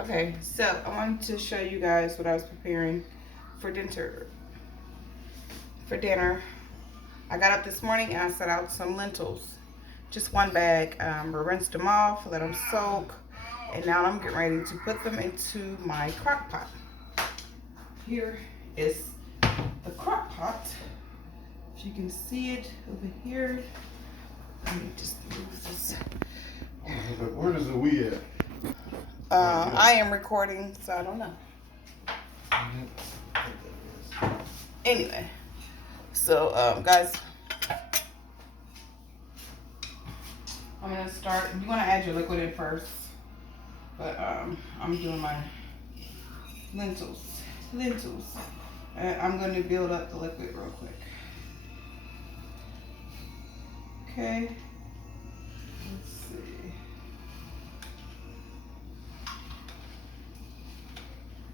Okay, so I wanted to show you guys what I was preparing for dinner. I got up this morning and I set out some lentils. Just one bag. I rinsed them off, let them soak, and now I'm getting ready to put them into my crock pot. Here is the crock pot. If you can see it over here. Let me just move this. Where does the we at? I am recording, so I don't know. Anyway, so guys, I'm gonna start. You want to add your liquid in first, but I'm doing my lentils, and I'm going to build up the liquid real quick. Okay. Let's see.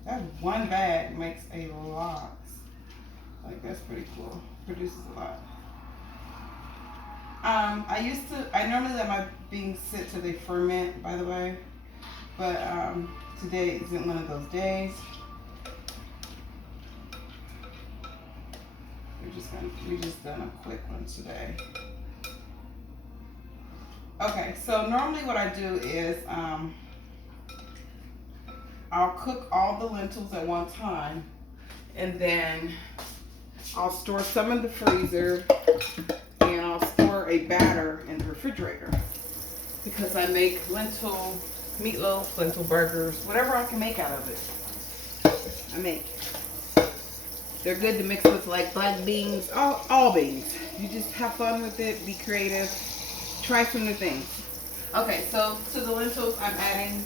That one bag makes a lot. Like, that's pretty cool. Produces a lot. I normally let my beans sit till they ferment, by the way. But today isn't one of those days. We just done a quick one today. Okay, so normally what I do is I'll cook all the lentils at one time, and then I'll store some in the freezer, and I'll store a batter in the refrigerator because I make lentil meatloaf, lentil burgers, whatever I can make out of it. I make. They're good to mix with like black beans, all beans. You just have fun with it, be creative, try some new things. Okay, so to the lentils, I'm adding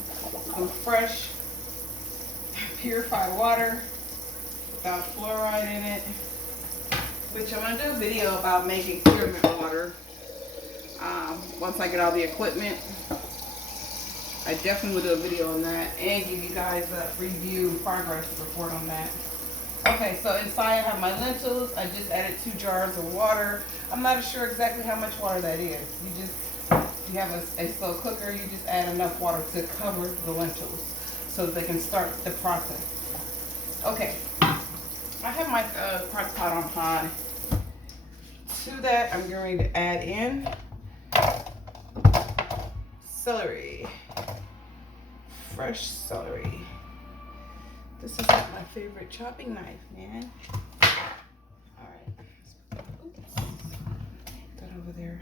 some fresh, purified water without fluoride in it, which I'm gonna do a video about making pure water once I get all the equipment. I definitely will do a video on that and give you guys a review progress report on that. Okay, so inside I have my lentils. I just added 2 jars of water. I'm not sure exactly how much water that is. You have a slow cooker, you just add enough water to cover the lentils so that they can start the process. Okay, I have my crock pot on high. To that, I'm going to add in celery, fresh celery. This is like my favorite chopping knife, man. All right, oops. Put that over there.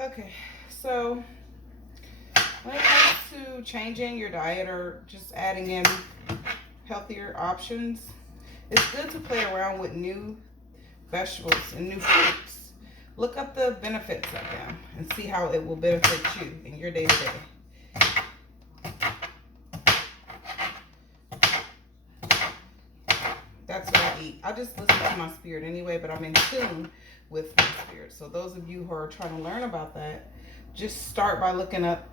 Okay, so when it comes to changing your diet or just adding in healthier options, it's good to play around with new vegetables and new fruits. Look up the benefits of them and see how it will benefit you in your day-to-day. That's what I eat. I just listen to my spirit anyway, but I'm in tune with my spirit. So those of you who are trying to learn about that, just start by looking up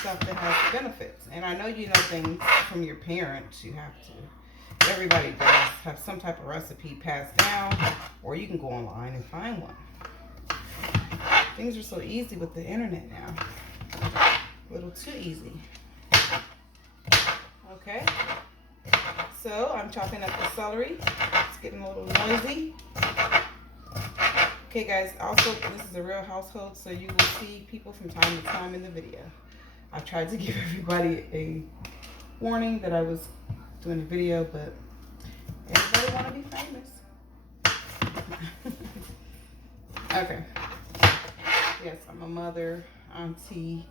stuff that has benefits. And I know you know things from your parents. You have to. Everybody does have some type of recipe passed down, or you can go online and find one. Things are so easy with the internet now. A little too easy. Okay. So I'm chopping up the celery. It's getting a little noisy. Okay guys, also this is a real household, so you will see people from time to time in the video. I've tried to give everybody a warning that I was doing a video, but everybody want to be famous. Okay. Yes, I'm a mother, auntie,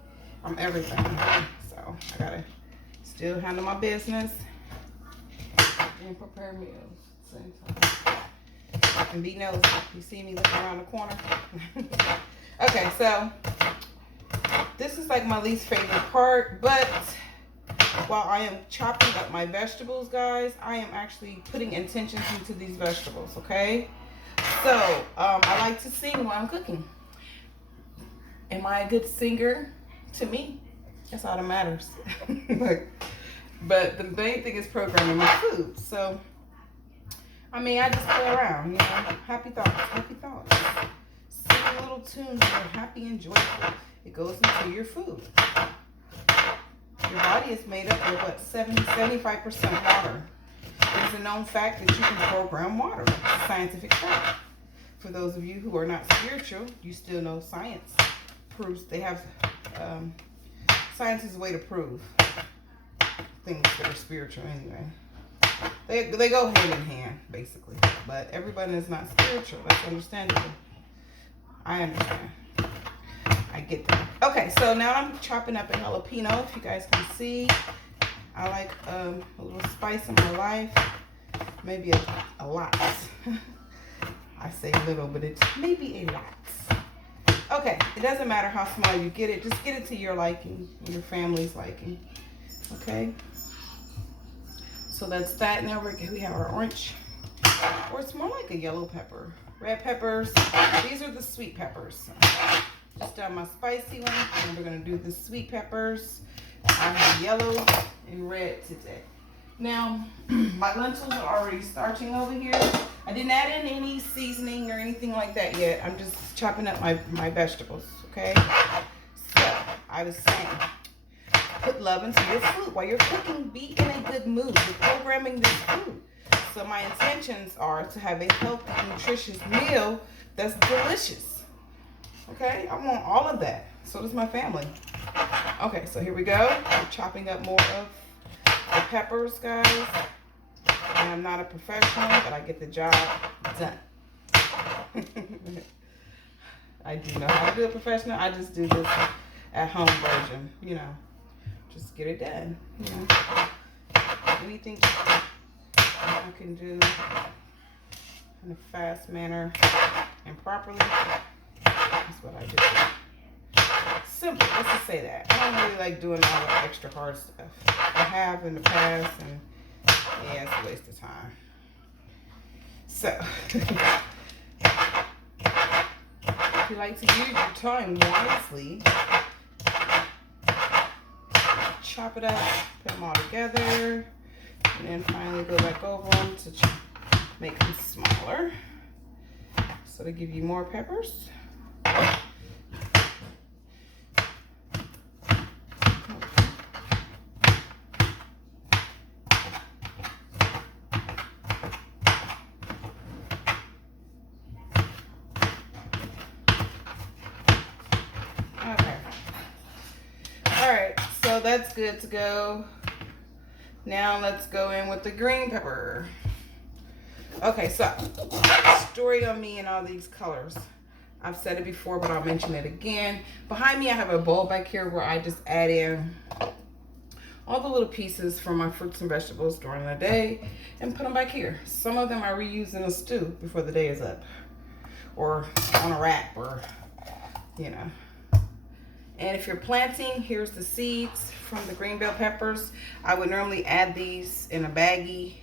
I'm everything. So I gotta still handle my business and prepare meals at the same time. I can be nosy. You see me looking around the corner. Okay, so this is like my least favorite part, but while I am chopping up my vegetables, guys, I am actually putting intentions into these vegetables, okay? So, I like to sing while I'm cooking. Am I a good singer? To me, that's all that matters. But the main thing is programming my food. So, I mean, I just play around, you know. Happy thoughts, happy thoughts. Sing little tunes that are happy and joyful. It goes into your food. body is made up of what, 75% water. It's a known fact that you can program water. It's a scientific fact. For those of you who are not spiritual, you still know science proves they have, science is a way to prove things that are spiritual anyway. They go hand in hand, basically. But everybody is not spiritual. That's understandable. I understand. I get that. Okay, so now I'm chopping up a jalapeno. If you guys can see, I like a little spice in my life. Maybe a lot. I say little, but it's maybe a lot. Okay, it doesn't matter how small you get it. Just get it to your liking, your family's liking. Okay. So that's that. Now we have our orange, or it's more like a yellow pepper. Red peppers. These are the sweet peppers. Just done my spicy one, and we're gonna do the sweet peppers. I have yellow and red today. Now, my lentils are already starching over here. I didn't add in any seasoning or anything like that yet. I'm just chopping up my vegetables, okay? So, I was saying, put love into your food. While you're cooking, be in a good mood. You're programming this food. So my intentions are to have a healthy, nutritious meal that's delicious. Okay? I want all of that. So does my family. Okay, so here we go. I'm chopping up more of the peppers, guys. And I'm not a professional, but I get the job done. I do know how to do a professional. I just do this at home version, you know. Just get it done, you know. Anything I can do in a fast manner and properly, that's what I do. Simple, let's just say that. I don't really like doing all the extra hard stuff. I have in the past, and yeah, it's a waste of time. So, if you like to use your time wisely, chop it up, put them all together, and then finally go back over them to make them smaller. So to give you more peppers. So that's good to go. Now let's go in with the green pepper. Okay, so story on me and all these colors. I've said it before, but I'll mention it again. Behind me, I have a bowl back here where I just add in all the little pieces from my fruits and vegetables during the day and put them back here. Some of them I reuse in a stew before the day is up, or on a wrap, or, you know. And if you're planting, here's the seeds from the green bell peppers. I would normally add these in a baggie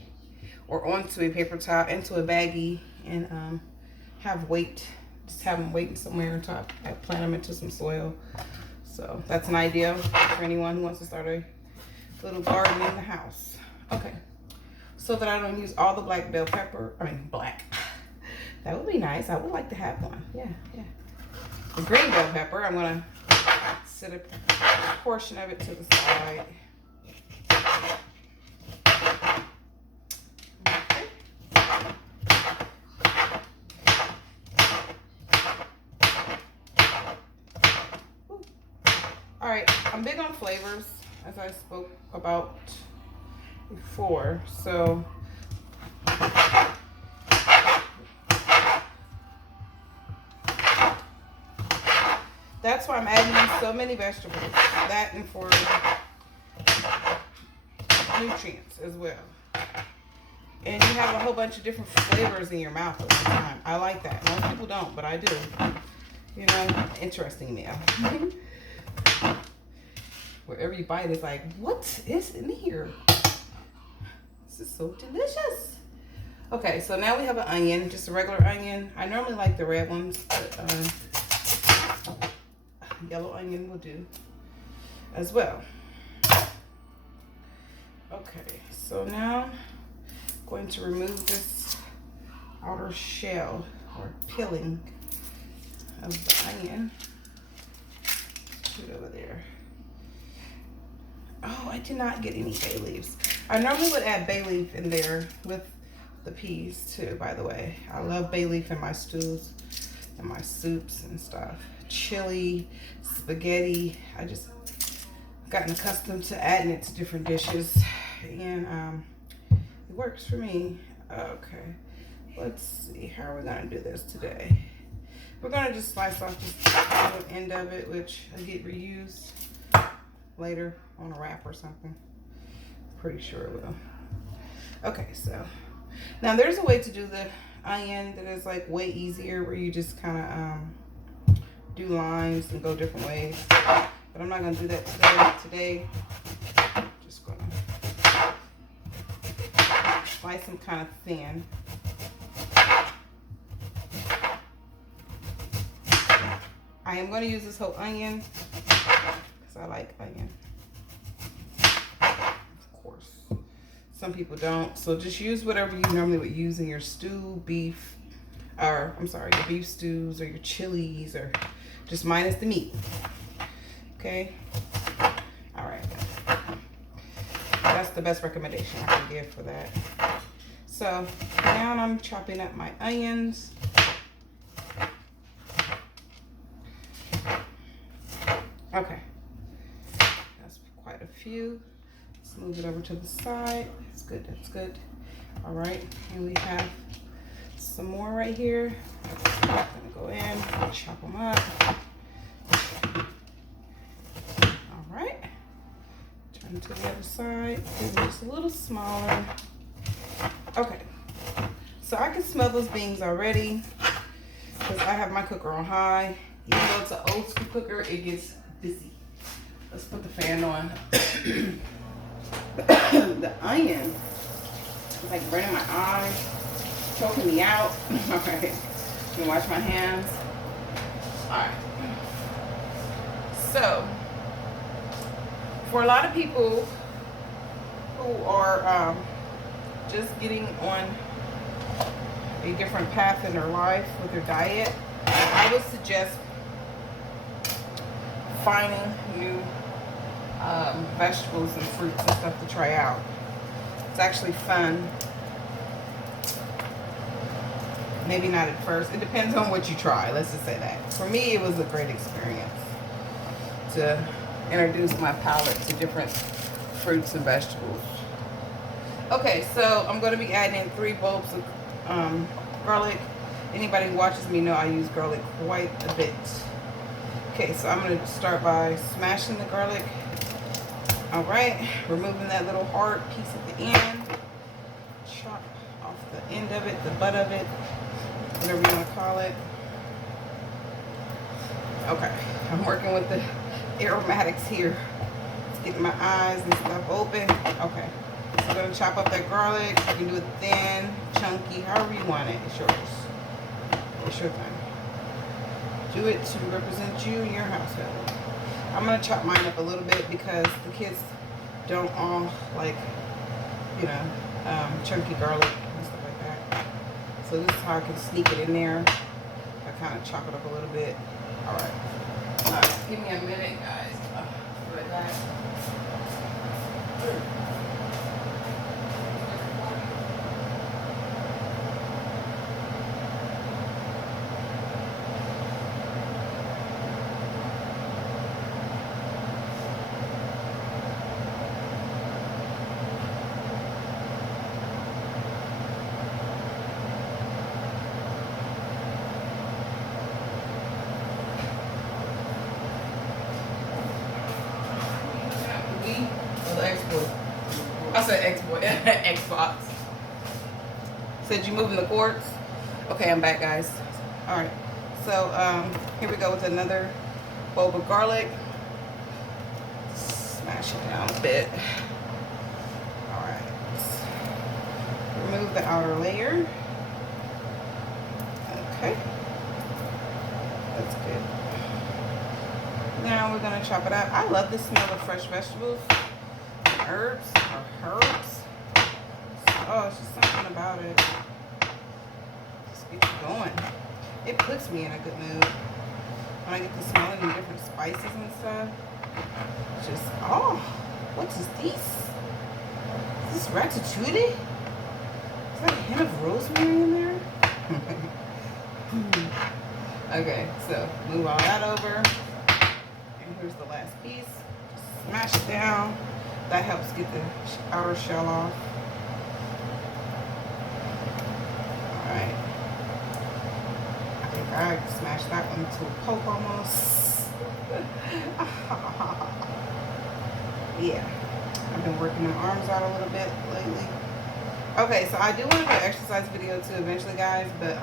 or onto a paper towel, into a baggie, and just have them waiting somewhere on top. I plant them into some soil. So that's an idea for anyone who wants to start a little garden in the house. Okay, so that I don't use all the black bell pepper. Black. That would be nice. I would like to have one. Yeah. The green bell pepper, I'm gonna set a portion of it to the side. Okay. All right, I'm big on flavors, as I spoke about before. So that's why I'm adding in so many vegetables. That and for nutrients as well. And you have a whole bunch of different flavors in your mouth at the time. I like that. Most people don't, but I do. You know, interesting meal. Where every bite is like, what is in here? This is so delicious. Okay, so now we have an onion, just a regular onion. I normally like the red ones, but yellow onion will do as well. Okay, so now I'm going to remove this outer shell or peeling of the onion. Put it over there. Oh, I did not get any bay leaves. I normally would add bay leaf in there with the peas too, by the way. I love bay leaf in my stews and my soups and stuff. Chili, spaghetti. I just gotten accustomed to adding it to different dishes, and it works for me. Okay, let's see, how are we gonna do this today? We're gonna just slice off just the end of it, which will get reused later on a wrap or something. Pretty sure it will. Okay, so now there's a way to do the onion that is like way easier, where you just kind of do lines and go different ways. But I'm not gonna do that today. Today, I'm just gonna slice them kind of thin. I am going to use this whole onion because I like onion. Of course, some people don't. So just use whatever you normally would use in your stew, beef, or I'm sorry, your beef stews or your chilies, or just minus the meat. Okay. All right. That's the best recommendation I can give for that. So now I'm chopping up my onions. Okay, that's quite a few. Let's move it over to the side. That's good, that's good. All right, and we have some more right here. I'm gonna go in, chop them up. All right, turn to the other side. These are just a little smaller. Okay, so I can smell those beans already because I have my cooker on high. Even though it's an old school cooker, it gets busy. Let's put the fan on. The onion is like burning my eyes, choking me out. Alright, you can wash my hands. Alright. So, for a lot of people who are just getting on a different path in their life with their diet, I would suggest finding new vegetables and fruits and stuff to try out. It's actually fun. Maybe not at first. It depends on what you try. Let's just say that. For me, it was a great experience to introduce my palate to different fruits and vegetables. Okay, so I'm going to be adding in 3 bulbs of garlic. Anybody who watches me know I use garlic quite a bit. Okay, so I'm going to start by smashing the garlic. All right, removing that little hard piece at the end. Chop off the end of it, the butt of it, whatever you want to call it. Okay, I'm working with the aromatics here. It's getting my eyes and stuff open. Okay, so I'm going to chop up that garlic. You can do it thin, chunky, however you want it. It's yours. It's your thing. Do it to represent you and your household. I'm going to chop mine up a little bit because the kids don't all like, you know, chunky garlic and stuff like that. So this is how I can sneak it in there. I kind of chop it up a little bit. All right. All right. Give me a minute, guys. Right back. I said export. Xbox. Said you moving the cords? Okay, I'm back, guys. All right. So here we go with another bulb of garlic. Smash it down a bit. All right. Remove the outer layer. Okay. That's good. Now we're gonna chop it up. I love the smell of fresh vegetables. Herbs or herbs. Oh, it's just something about it. Just gets you going. It puts me in a good mood when I get to smelling the different spices and stuff. It's just, oh, what is this? Is this ratatouille? Is that a hint of rosemary in there? Okay, so move all that over. And here's the last piece. Just smash it down. That helps get the outer shell off. Alright. I think I smashed that one to a pulp almost. Yeah. I've been working my arms out a little bit lately. Okay, so I do want to do an exercise video too eventually, guys, but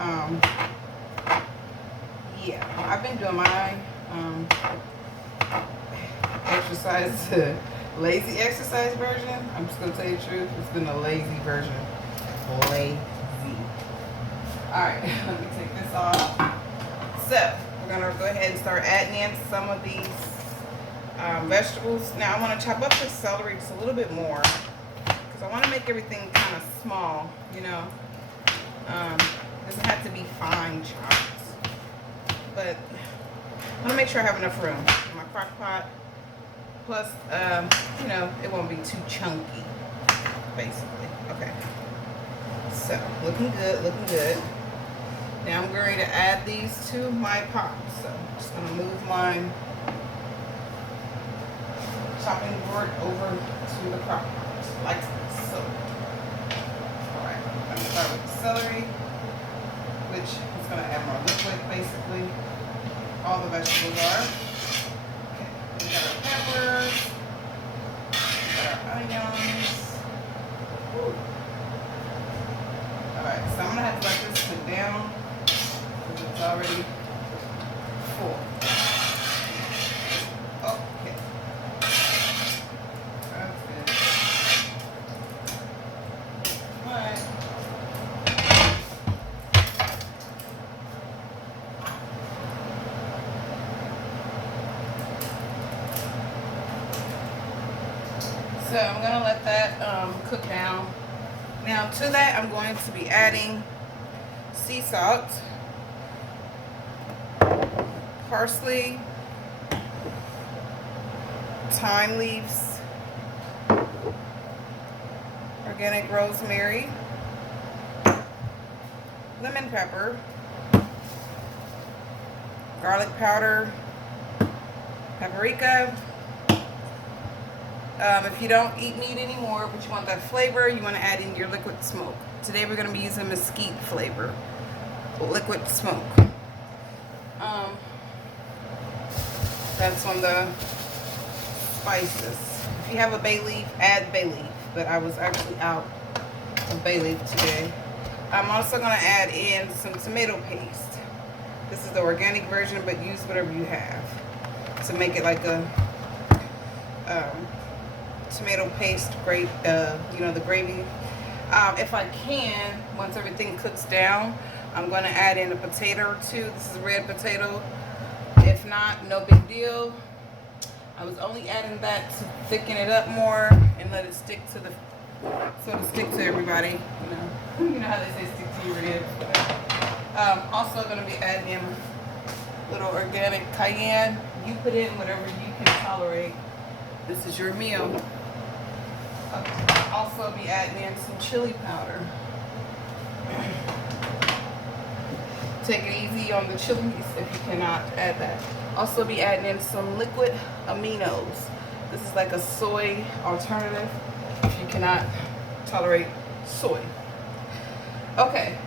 yeah, I've been doing my exercise, lazy exercise version. I'm just gonna tell you the truth. It's been a lazy version. Lazy. All right, let me take this off. So we're gonna go ahead and start adding in some of these vegetables. Now I want to chop up the celery just a little bit more because I want to make everything kind of small. You know, doesn't have to be fine chopped. But I'm gonna make sure I have enough room in my crock pot. Plus, you know, it won't be too chunky, basically. Okay. So, looking good, looking good. Now I'm going to add these to my pot. So, I'm just gonna move my chopping board over to the crock pot, like so. Alright, I'm gonna start with the celery, which is gonna add more liquid, basically. All the vegetables are. Okay, we got our peppers, we got our onions. Woo. Alright, so I'm gonna have to let this cook down because it's already full. Okay. That's good. Alright. So I'm gonna let that cook down. Now to that I'm going to be adding sea salt, parsley, thyme leaves, organic rosemary, lemon pepper, garlic powder, paprika. If you don't eat meat anymore, but you want that flavor, you want to add in your liquid smoke. Today we're going to be using mesquite flavor, liquid smoke. That's on the spices. If you have a bay leaf, add bay leaf. But I was actually out of bay leaf today. I'm also going to add in some tomato paste. This is the organic version, but use whatever you have to make it like a tomato paste, great, you know, the gravy. If I can, once everything cooks down, I'm going to add in a potato or two. This is red potato. If not, no big deal. I was only adding that to thicken it up more and let it stick to the, so to stick to everybody. You know how they say stick to your ribs. Also going to be adding in a little organic cayenne. You put in whatever you can tolerate. This is your meal. Also be adding in some chili powder. Take it easy on the chilies if you cannot add that. Also be adding in some liquid aminos. This is like a soy alternative if you cannot tolerate soy. Okay,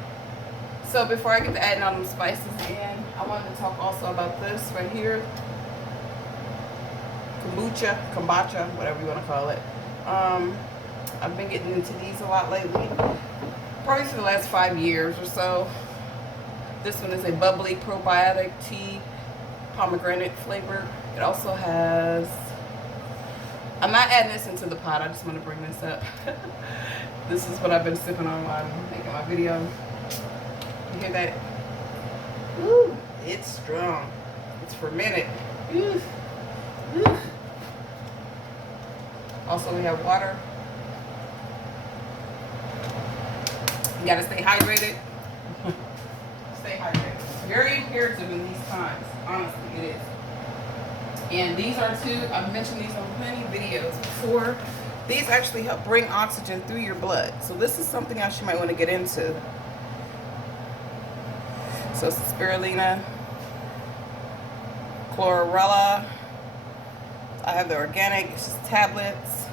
so before I get to adding all them spices in, I wanted to talk also about this right here. Kombucha, whatever you want to call it. I've been getting into these a lot lately, probably for the last 5 years or so. This one is a bubbly probiotic tea, pomegranate flavor. It also has, I'm not adding this into the pot, I just want to bring this up. This is what I've been sipping on while I'm making my video. You hear that? Ooh, it's strong. It's fermented. Ooh. Ooh. Also, we have water. You gotta stay hydrated. Stay hydrated. Very imperative in these times. Honestly, it is. And these are two, I've mentioned these on plenty of videos before. These actually help bring oxygen through your blood. So this is something else you might want to get into. So spirulina, chlorella. I have the organic, it's just tablets.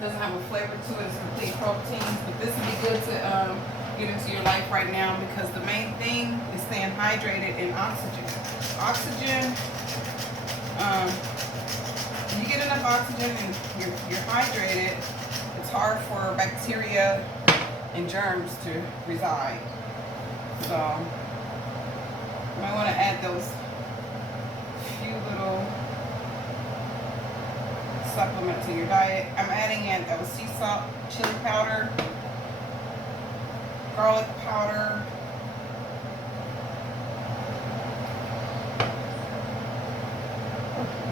Doesn't have a flavor to it, it's complete proteins, but this would be good to get into your life right now because the main thing is staying hydrated and oxygen. Oxygen, when you get enough oxygen and you're hydrated, it's hard for bacteria and germs to reside. So you might want to add those few little supplement to your diet. I'm adding in sea salt, chili powder, garlic powder,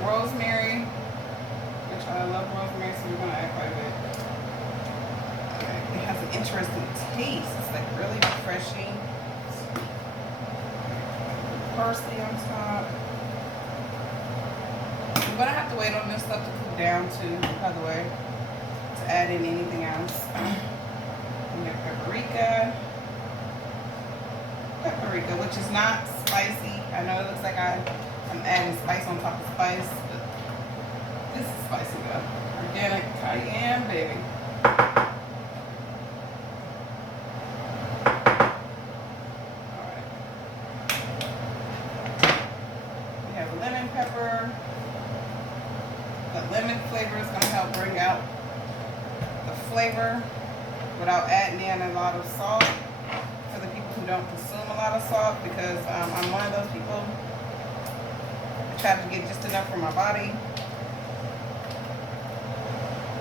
rosemary, which I love rosemary, so we're gonna add quite a bit. Okay. It has an interesting taste. It's like really refreshing. Parsley on top. I'm gonna have to wait on this stuff to cool down too, by the way, to add in anything else. We have paprika, which is not spicy. I know it looks like I'm adding spice on top of spice, but this is spicy though. Organic cayenne, baby. Alright. We have lemon pepper. The lemon flavor is going to help bring out the flavor without adding in a lot of salt for the people who don't consume a lot of salt, because I'm one of those people. I try to get just enough for my body,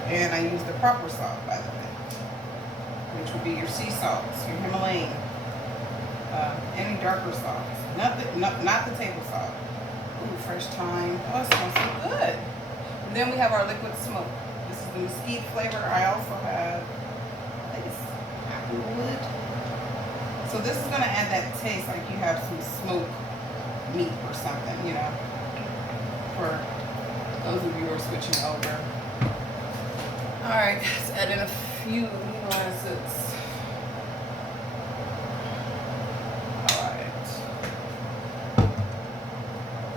and I use the proper salt, by the way, which would be your sea salts, your Himalayan, any darker salts, not the table salt. Ooh, fresh thyme. Oh, it smells so good. And then we have our liquid smoke. This is the mesquite flavor. I also have, I think it's applewood. So this is gonna add that taste like you have some smoked meat or something, you know, for those of you who are switching over. All right, let's add in a few amino acids.